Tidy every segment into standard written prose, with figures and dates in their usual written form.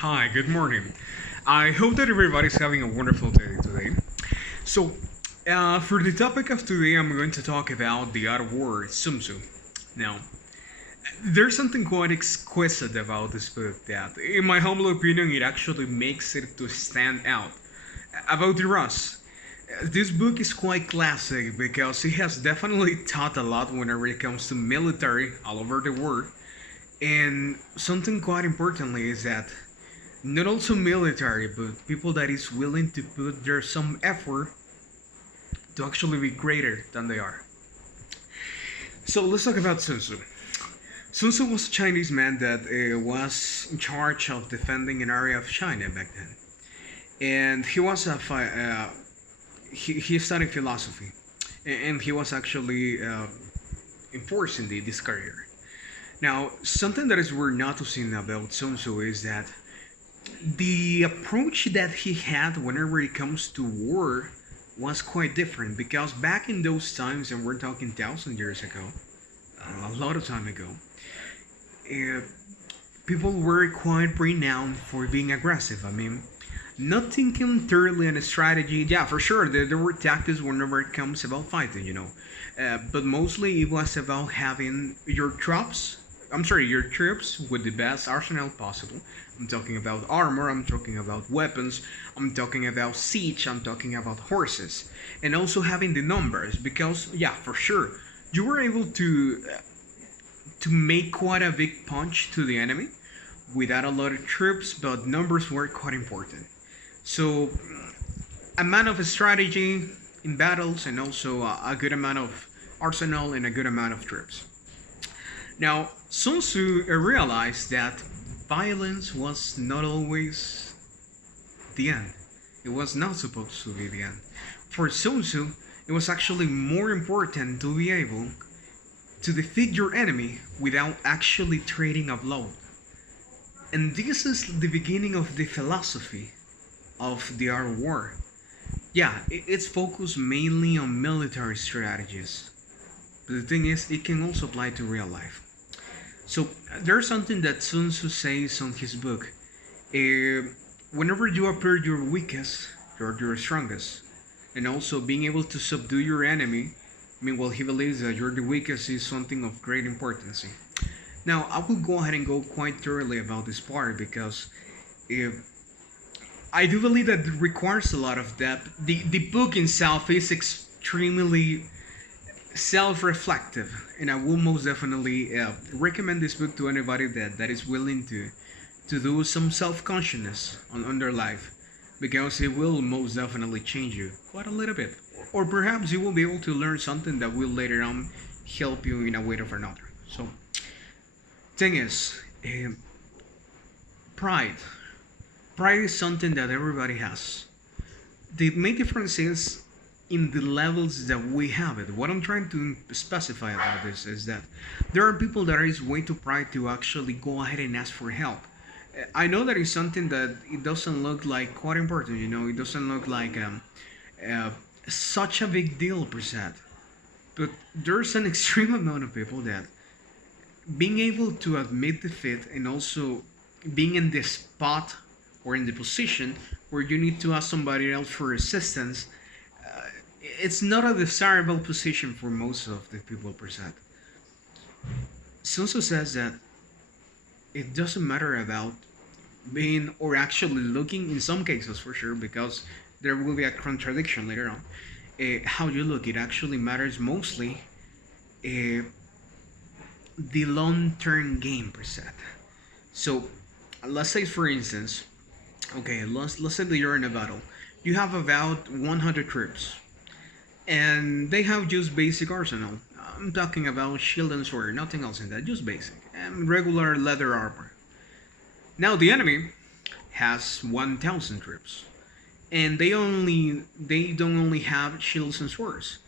Hi, good morning. I hope that everybody's having a wonderful day today. So, for the topic of today, I'm going to talk about the art of war, Sun Tzu. Now, there's something quite exquisite about this book that, in my humble opinion, it actually makes it to stand out. About the Rus, this book is quite classic because it has definitely taught a lot whenever it comes to military all over the world. And something quite importantly is that not also military, but people that is willing to put their some effort to actually be greater than they are. So let's talk about Sun Tzu. Sun Tzu was a Chinese man that was in charge of defending an area of China back then, and he was he studied philosophy, and he was actually enforcing this career. Now, something that is worth noticing about Sun Tzu is that the approach that he had whenever it comes to war was quite different because back in those times, and we're talking thousand years ago, a lot of time ago, uh, people were quite renowned for being aggressive. I mean, not thinking thoroughly on a strategy. Yeah, for sure, there were tactics whenever it comes about fighting. But mostly it was about having your troops. I'm sorry, your troops with the best arsenal possible. I'm talking about armor. I'm talking about weapons. I'm talking about siege. I'm talking about horses, and also having the numbers because yeah, for sure, you were able to make quite a big punch to the enemy without a lot of troops, but numbers were quite important. So, amount of strategy in battles and also a good amount of arsenal and a good amount of troops. Now, Sun Tzu realized that violence was not always the end. It was not supposed to be the end. For Sun Tzu, it was actually more important to be able to defeat your enemy without actually trading a blow. And this is the beginning of the philosophy of the art of war. Yeah, it's focused mainly on military strategies. But the thing is, it can also apply to real life. So there's something that Sun Tzu says on his book. Uh, Whenever you appear your weakest, you're your strongest. And also being able to subdue your enemy, I mean, well, he believes that you're the weakest is something of great importance. Now, I will go ahead and go quite thoroughly about this part because uh, I do believe that it requires a lot of depth. The book itself is extremely self-reflective, and I will most definitely recommend this book to anybody that is willing to do some self-consciousness on their life because it will most definitely change you quite a little bit, or perhaps you will be able to learn something that will later on help you in a way or another. So, thing is, pride. Pride is something that everybody has. The main difference is in the levels that we have it. What I'm trying to specify about this is that there are people that are way too pride to actually go ahead and ask for help. I know that is something that it doesn't look like quite important. It doesn't look like uh, such a big deal per se. But there's an extreme amount of people that being able to admit defeat and also being in the spot or in the position where you need to ask somebody else for assistance, it's not a desirable position for most of the people present. Sun says that it doesn't matter about being or actually looking in some cases for sure because there will be a contradiction later on. How you look, it actually matters mostly uh, the long-term game per se. So let's say for instance, okay, let's say that you're in a battle. You have about 100 troops and they have just basic arsenal. I'm talking about shield and sword, nothing else in that, just basic and regular leather armor. Now the enemy has 1,000 troops, and they don't only have shields and swords.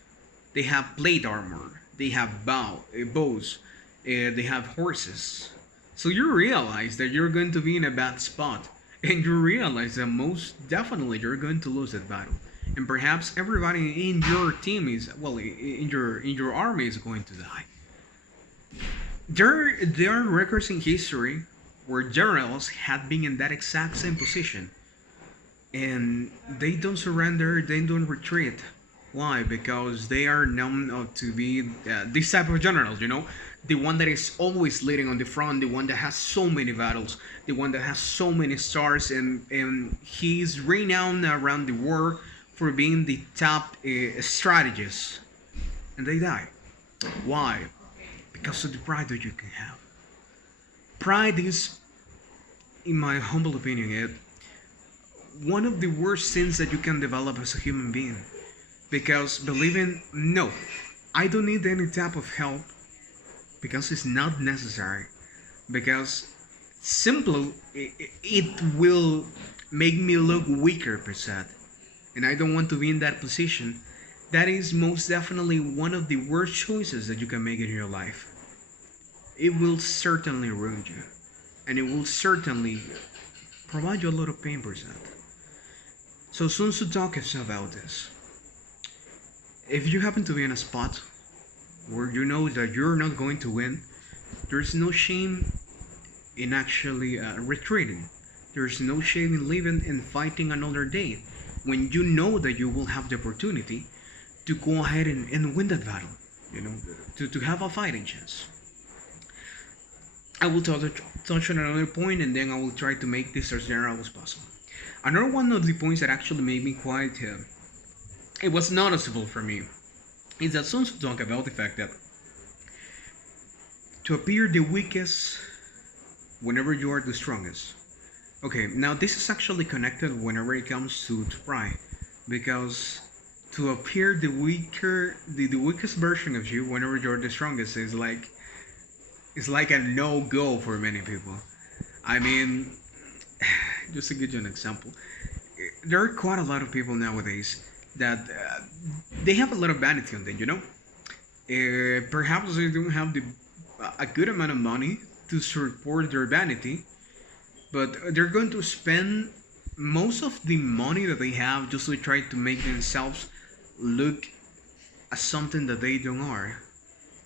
They have plate armor. They have bows. They have horses. So you realize that you're going to be in a bad spot, and you realize that most definitely you're going to lose that battle, and perhaps everybody in your team is well in your army is going to die. There are records in history where generals had been in that exact same position, and they don't surrender, they don't retreat. Why? Because they are known to be this type of generals, the one that is always leading on the front, the one that has so many battles, the one that has so many stars, and he's renowned around the world for being the top strategist, and they die. Why? Because of the pride that you can have. Pride is, in my humble opinion, one of the worst things that you can develop as a human being. Because believing, no, I don't need any type of help because it's not necessary. Because simply it will make me look weaker per se. And I don't want to be in that position. That is most definitely one of the worst choices that you can make in your life. It will certainly ruin you. And it will certainly provide you a lot of pain per se. So Sun Tzu talks about this. If you happen to be in a spot where you know that you're not going to win, there's no shame in actually retreating. There's no shame in living and fighting another day when you know that you will have the opportunity to go ahead and win that battle, to have a fighting chance. I will touch on another point, and then I will try to make this as general as possible. Another one of the points that actually made me quite, it was noticeable for me, is that Sun Tzu talk about the fact that to appear the weakest whenever you are the strongest. Okay, now this is actually connected whenever it comes to pride, because to appear the weakest version of you whenever you're the strongest is like, it's like a no-go for many people. I mean, just to give you an example, there are quite a lot of people nowadays that they have a lot of vanity on them. Perhaps they don't have a good amount of money to support their vanity, but they're going to spend most of the money that they have just to try to make themselves look as something that they don't are,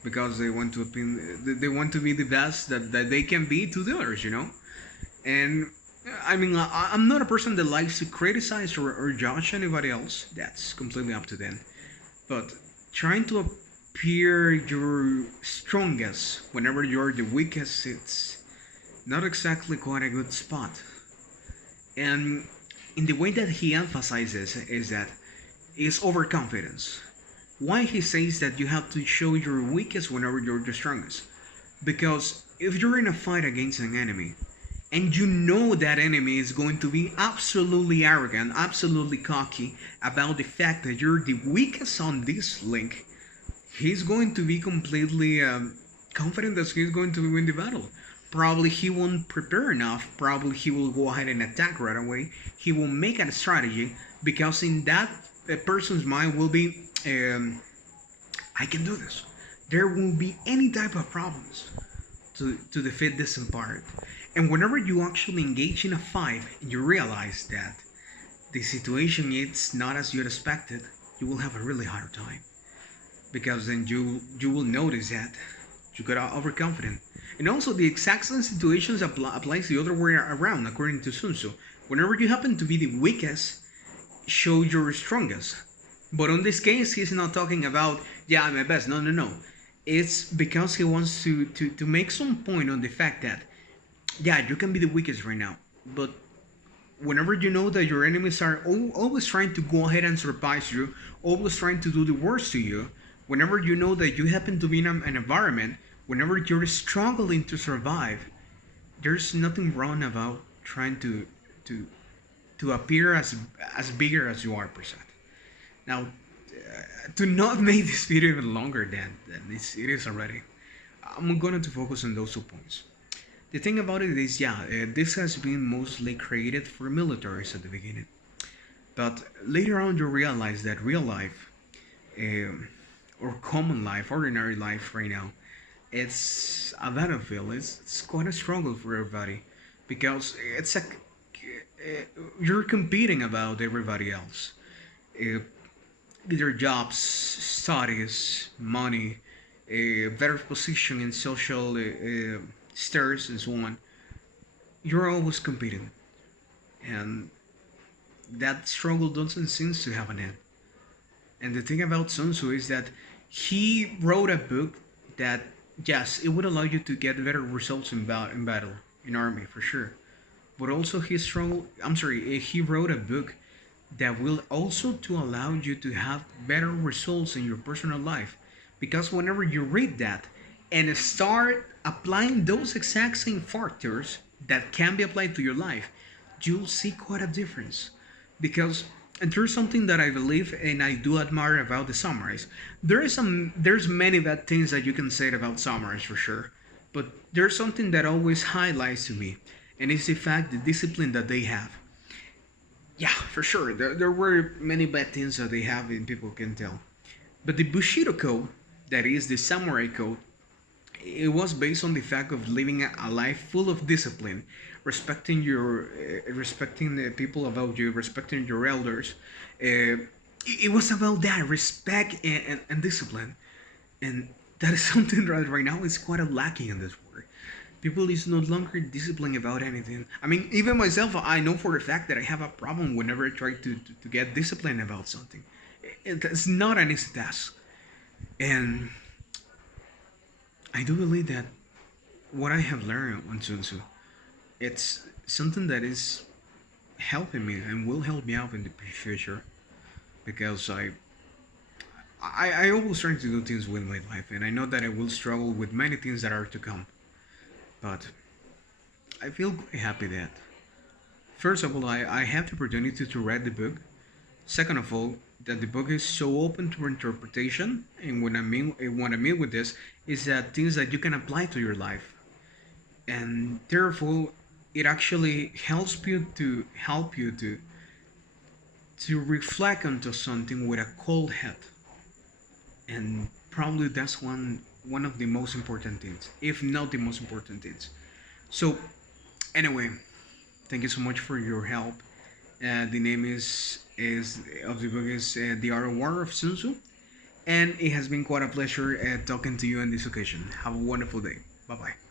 because they want to be the best that they can be to the others. And I mean, I'm not a person that likes to criticize or judge anybody else. That's completely up to them. But trying to appear your strongest whenever you're the weakest, it's not exactly quite a good spot. And in the way that he emphasizes is that is overconfidence. Why he says that you have to show your weakest whenever you're the strongest? Because if you're in a fight against an enemy, and you know that enemy is going to be absolutely arrogant, absolutely cocky about the fact that you're the weakest on this link, he's going to be completely confident that he's going to win the battle. Probably he won't prepare enough. Probably he will go ahead and attack right away. He will make a strategy because in that person's mind will be, I can do this. There won't be any type of problems to defeat this part. And whenever you actually engage in a fight and you realize that the situation is not as you expected, you will have a really hard time. Because then you will notice that you got overconfident. And also the exact same situations applies the other way around, according to Sun Tzu. Whenever you happen to be the weakest, show your strongest. But in this case, he's not talking about, yeah, I'm my best. No. It's because he wants to make some point on the fact that, yeah, you can be the weakest right now, but whenever you know that your enemies are always trying to go ahead and surprise you, always trying to do the worst to you, whenever you know that you happen to be in an environment, whenever you're struggling to survive, there's nothing wrong about trying to appear as bigger as you are per se. Now, to not make this video even longer than it is already, I'm going to focus on those 2 points. The thing about it is, this has been mostly created for militaries at the beginning. But later on you realize that real life, or common life, ordinary life right now, it's a battlefield. It's quite a struggle for everybody. Because you're competing about everybody else. Either jobs, studies, money, a better position in social stairs and so on. you're always competing, and that struggle doesn't seem to have an end. And the thing about Sun Tzu is that he wrote a book that, yes, it would allow you to get better results in battle, in army, for sure. But also he struggled, I'm sorry, he wrote a book that will also to allow you to have better results in your personal life. Because whenever you read that and start applying those exact same factors that can be applied to your life, you'll see quite a difference. Because and there's something that I believe and I do admire about the samurais. There's many bad things that you can say about samurais for sure, but there's something that always highlights to me, and it's the fact the discipline that they have. Yeah, for sure. There were many bad things that they have, and people can tell. But the Bushido code, that is the samurai code, it was based on the fact of living a life full of discipline, respecting the people about you, respecting your elders. It was about that respect and discipline, and that is something that right now is quite lacking in this world. People is no longer disciplined about anything. I mean, even myself, I know for a fact that I have a problem whenever I try to get disciplined about something. It's not an easy task. And I do believe that what I have learned on Sun Tzu, it's something that is helping me and will help me out in the future because I always trying to do things with my life, and I know that I will struggle with many things that are to come. But I feel quite happy that first of all I have the opportunity to read the book. Second of all, that the book is so open to interpretation, and what I mean with this is that things that you can apply to your life, and therefore it actually help you to reflect onto something with a cold head, and probably that's one of the most important things, if not the most important things. So anyway, thank you so much for your help. The name is of the book is The Art of War of Sun Tzu, and it has been quite a pleasure talking to you on this occasion. Have a wonderful day. Bye bye.